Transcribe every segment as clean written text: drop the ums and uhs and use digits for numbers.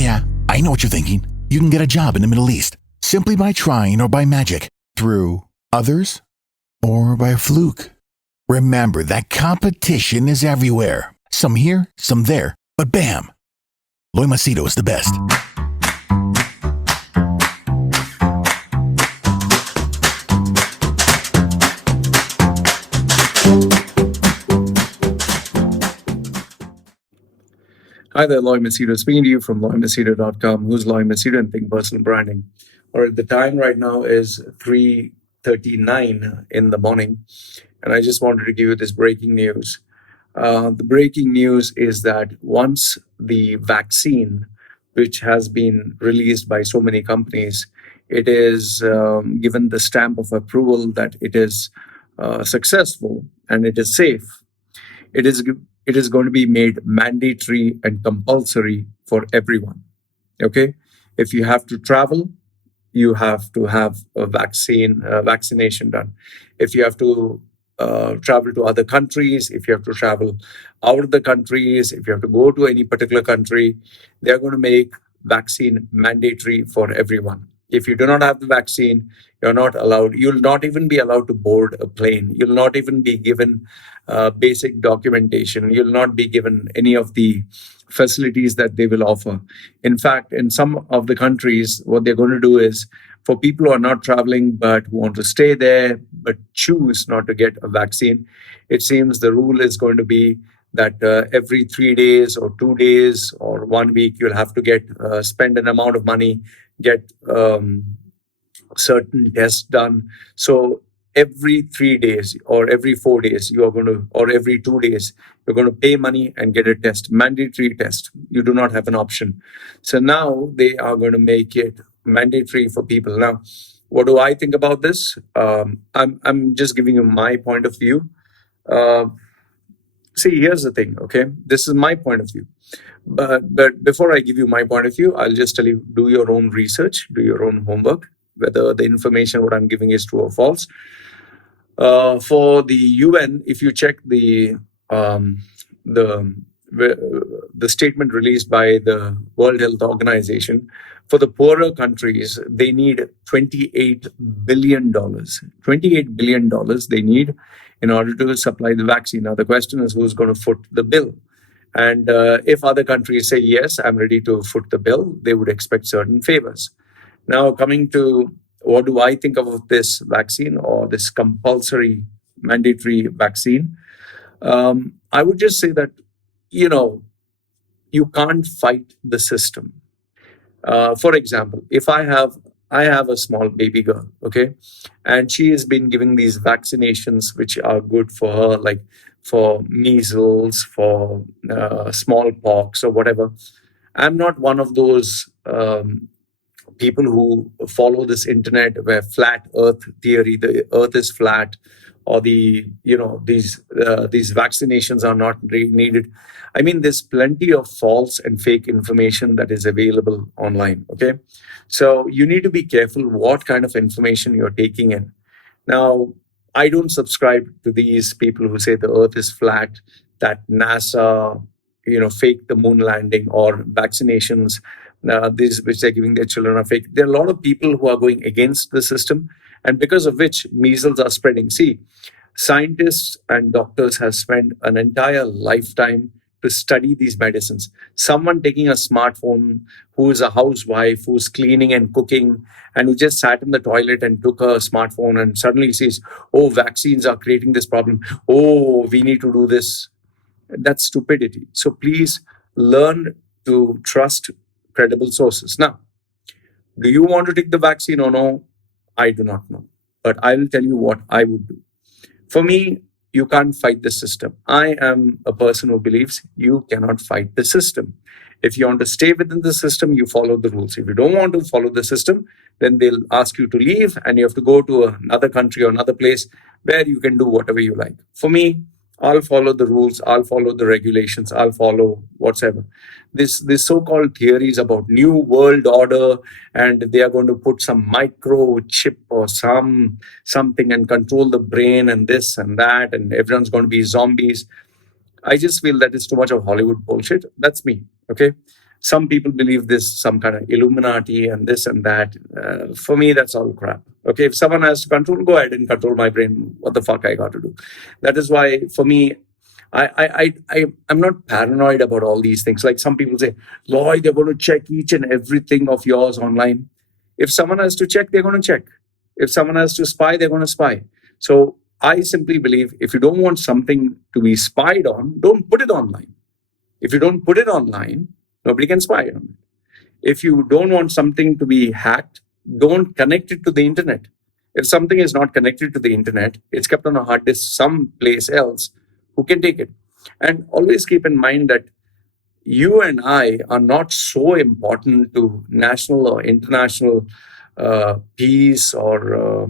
Yeah, I know what you're thinking. You can get a job in the Middle East simply by trying or by magic, through others, or by a fluke. Remember that competition is everywhere. Some here, some there, but bam! Machedo is the best. Hi there, Machedo. Speaking to you from Machedo.com. Who's Machedo and Think Personal Branding. All right, the time right now is 3:39 in the morning, and I just wanted to give you this breaking news. The breaking news is that once the vaccine, which has been released by so many companies, it is given the stamp of approval that it is successful and it is safe, it is going to be made mandatory and compulsory for everyone. Okay, if you have to travel, you have to have a vaccination done. If you have to travel to other countries, if you have to travel out of the countries, if you have to go to any particular country, they're going to make vaccine mandatory for everyone. If you do not have the vaccine, you're not allowed. You'll not even be allowed to board a plane. You'll not even be given basic documentation. You'll not be given any of the facilities that they will offer. In fact, in some of the countries, what they're going to do is, for people who are not traveling but who want to stay there but choose not to get a vaccine, it seems the rule is going to be that every 3 days or 2 days or 1 week, you'll have to spend an amount of money, get certain tests done. So every 3 days or every 4 days, or every 2 days, you're going to pay money and get a test, mandatory test. You do not have an option. So now they are going to make it mandatory for people. Now, what do I think about this? I'm just giving you my point of view. See, here's the thing, okay? This is my point of view. But before I give you my point of view, I'll just tell you, do your own research, do your own homework, whether the information what I'm giving is true or false. For the UN, if you check the statement released by the World Health Organization, for the poorer countries, they need $28 billion. $28 billion they need in order to supply the vaccine. Now, the question is, who's going to foot the bill? And if other countries say, yes, I'm ready to foot the bill, they would expect certain favors. Now, coming to what do I think of this vaccine, or this compulsory mandatory vaccine? I would just say that, you can't fight the system. For example, if I have a small baby girl, okay, and she has been giving these vaccinations which are good for her, like for measles, for smallpox or whatever. I'm not one of those people who follow this internet where flat earth theory, the earth is flat, or these vaccinations are not needed. I mean, there's plenty of false and fake information that is available online, okay? So you need to be careful what kind of information you're taking in. Now, I don't subscribe to these people who say the earth is flat, that NASA, fake the moon landing, or vaccinations, these which they're giving their children are fake. There are a lot of people who are going against the system, and because of which measles are spreading. See, scientists and doctors have spent an entire lifetime to study these medicines. Someone taking a smartphone, who is a housewife, who's cleaning and cooking, and who just sat in the toilet and took a smartphone and suddenly says, oh, vaccines are creating this problem. Oh, we need to do this. That's stupidity. So please learn to trust credible sources. Now, do you want to take the vaccine or no? I do not know. But I will tell you what I would do. For me, you can't fight the system. I am a person who believes you cannot fight the system. If you want to stay within the system, you follow the rules. If you don't want to follow the system, then they'll ask you to leave and you have to go to another country or another place where you can do whatever you like. For me, I'll follow the rules, I'll follow the regulations, I'll follow whatever. This so-called theories about new world order, and they are going to put some microchip or something and control the brain and this and that, and everyone's going to be zombies. I just feel that it's too much of Hollywood bullshit. That's me, okay? Some people believe this some kind of Illuminati and this and that. For me, that's all crap. Okay, if someone has to control, go ahead and control my brain. What the fuck I got to do? That is why, for me, I'm not paranoid about all these things. Like some people say, Lloyd, they're going to check each and everything of yours online. If someone has to check, they're going to check. If someone has to spy, they're going to spy. So I simply believe if you don't want something to be spied on, don't put it online. If you don't put it online, nobody can spy on it. If you don't want something to be hacked, don't connect it to the internet. If something is not connected to the internet, it's kept on a hard disk someplace else, who can take it? And always keep in mind that you and I are not so important to national or international peace, or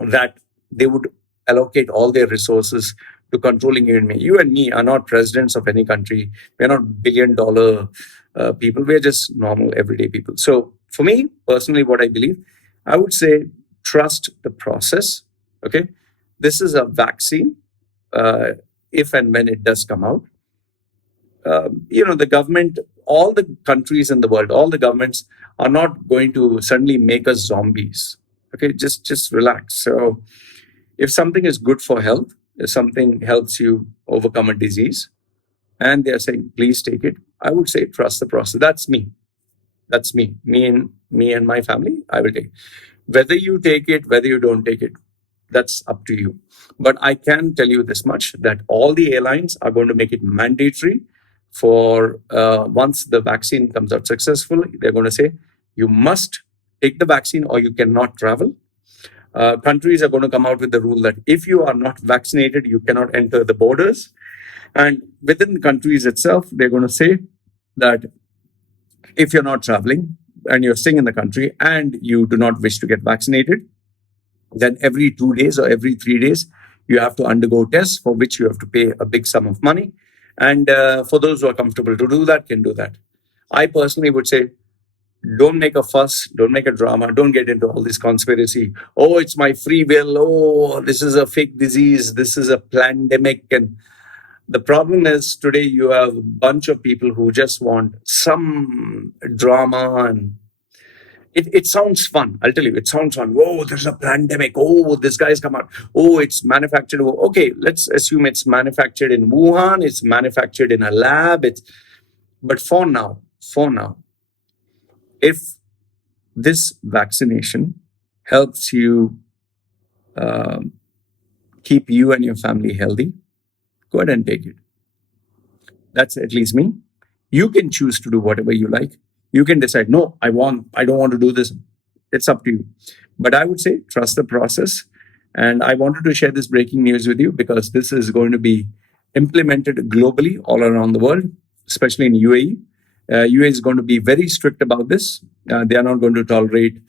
that they would allocate all their resources to controlling you and me. You and me are not presidents of any country. We're not billion-dollar people. We're just normal, everyday people. So for me, personally, what I believe, I would say trust the process. Okay? This is a vaccine. If and when it does come out, the government, all the countries in the world, all the governments are not going to suddenly make us zombies. Okay, just relax. So if something is good for health, if something helps you overcome a disease, and they're saying, please take it, I would say trust the process. That's me. That's me. Me and my family, I will take it. Whether you take it, whether you don't take it, that's up to you. But I can tell you this much, that all the airlines are going to make it mandatory for once the vaccine comes out successful, they're going to say, you must take the vaccine or you cannot travel. Countries are going to come out with the rule that if you are not vaccinated, you cannot enter the borders. And within the countries itself, they're going to say that if you're not traveling and you're staying in the country and you do not wish to get vaccinated, then every 2 days or every 3 days, you have to undergo tests for which you have to pay a big sum of money. And for those who are comfortable to do that, can do that. I personally would say, don't make a fuss, don't make a drama, don't get into all this conspiracy. Oh, it's my free will. Oh, this is a fake disease. This is a pandemic. And the problem is today you have a bunch of people who just want some drama, and it sounds fun. I'll tell you, it sounds fun. Oh, there's a pandemic. Oh, this guy's come out. Oh, it's manufactured. Okay, let's assume it's manufactured in Wuhan. It's manufactured in a lab. But for now, if this vaccination helps you keep you and your family healthy, go ahead and take it. That's at least me. You can choose to do whatever you like. You can decide, no, I don't want to do this. It's up to you. But I would say trust the process. And I wanted to share this breaking news with you because this is going to be implemented globally all around the world, especially in UAE. UAE is going to be very strict about this. They are not going to tolerate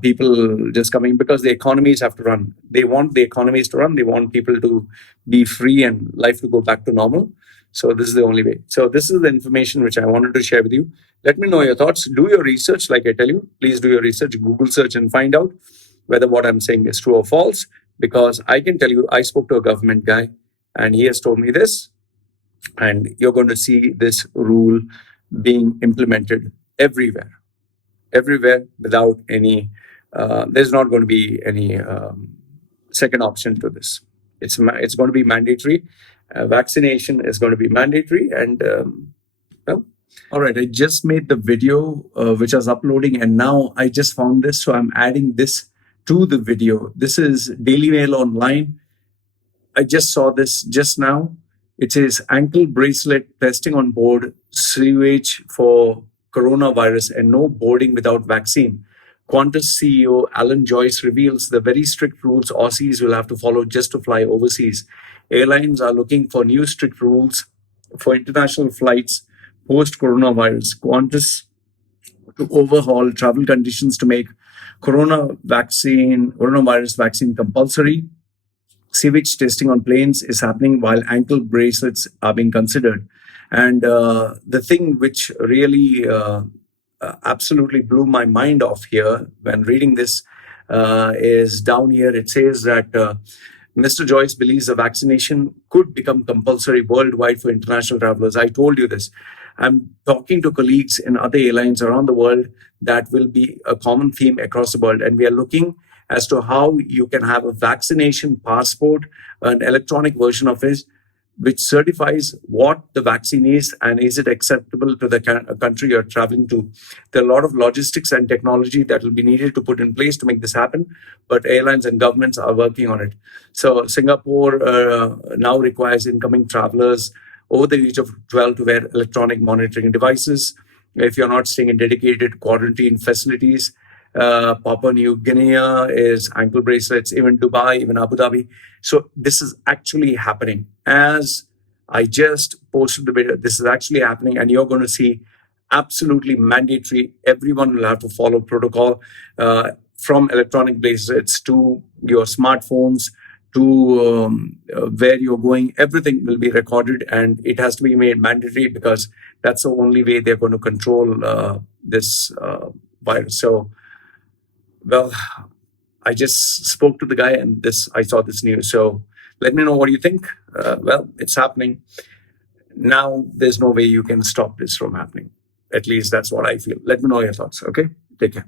people just coming, because the economies have to run. They want the economies to run. They want people to be free and life to go back to normal. So this is the only way. So this is the information which I wanted to share with you. Let me know your thoughts. Do your research, like I tell you. Please do your research. Google search and find out whether what I'm saying is true or false. Because I can tell you, I spoke to a government guy and he has told me this. And you're going to see this rule being implemented everywhere without any, there's not going to be any second option to this. It's going to be mandatory. Vaccination is going to be mandatory. And well, all right, I just made the video which I was uploading, and now I just found this, so I'm adding this to the video. This is Daily Mail Online. I just saw this just now. It says ankle bracelet testing on board Sewage for coronavirus and no boarding without vaccine. Qantas CEO Alan Joyce reveals the very strict rules Aussies will have to follow just to fly overseas. Airlines are looking for new strict rules for international flights post-coronavirus. Qantas to overhaul travel conditions to make coronavirus vaccine compulsory. Sewage testing on planes is happening while ankle bracelets are being considered. And the thing which really absolutely blew my mind off here when reading this is down here. It says that Mr. Joyce believes a vaccination could become compulsory worldwide for international travelers. I told you this. I'm talking to colleagues in other airlines around the world. That will be a common theme across the world. And we are looking as to how you can have a vaccination passport, an electronic version of it, which certifies what the vaccine is and is it acceptable to the country you're traveling to. There are a lot of logistics and technology that will be needed to put in place to make this happen, but airlines and governments are working on it. So Singapore now requires incoming travelers over the age of 12 to wear electronic monitoring devices. If you're not staying in dedicated quarantine facilities, Papua New Guinea is ankle bracelets, even Dubai, even Abu Dhabi. So this is actually happening. As I just posted the video, this is actually happening, and you're going to see absolutely mandatory. Everyone will have to follow protocol, from electronic bracelets to your smartphones to where you're going. Everything will be recorded, and it has to be made mandatory because that's the only way they're going to control this virus. So, well, I just spoke to the guy, and I saw this news. So let me know what you think. Well, it's happening now. There's no way you can stop this from happening. At least that's what I feel. Let me know your thoughts. Okay, take care.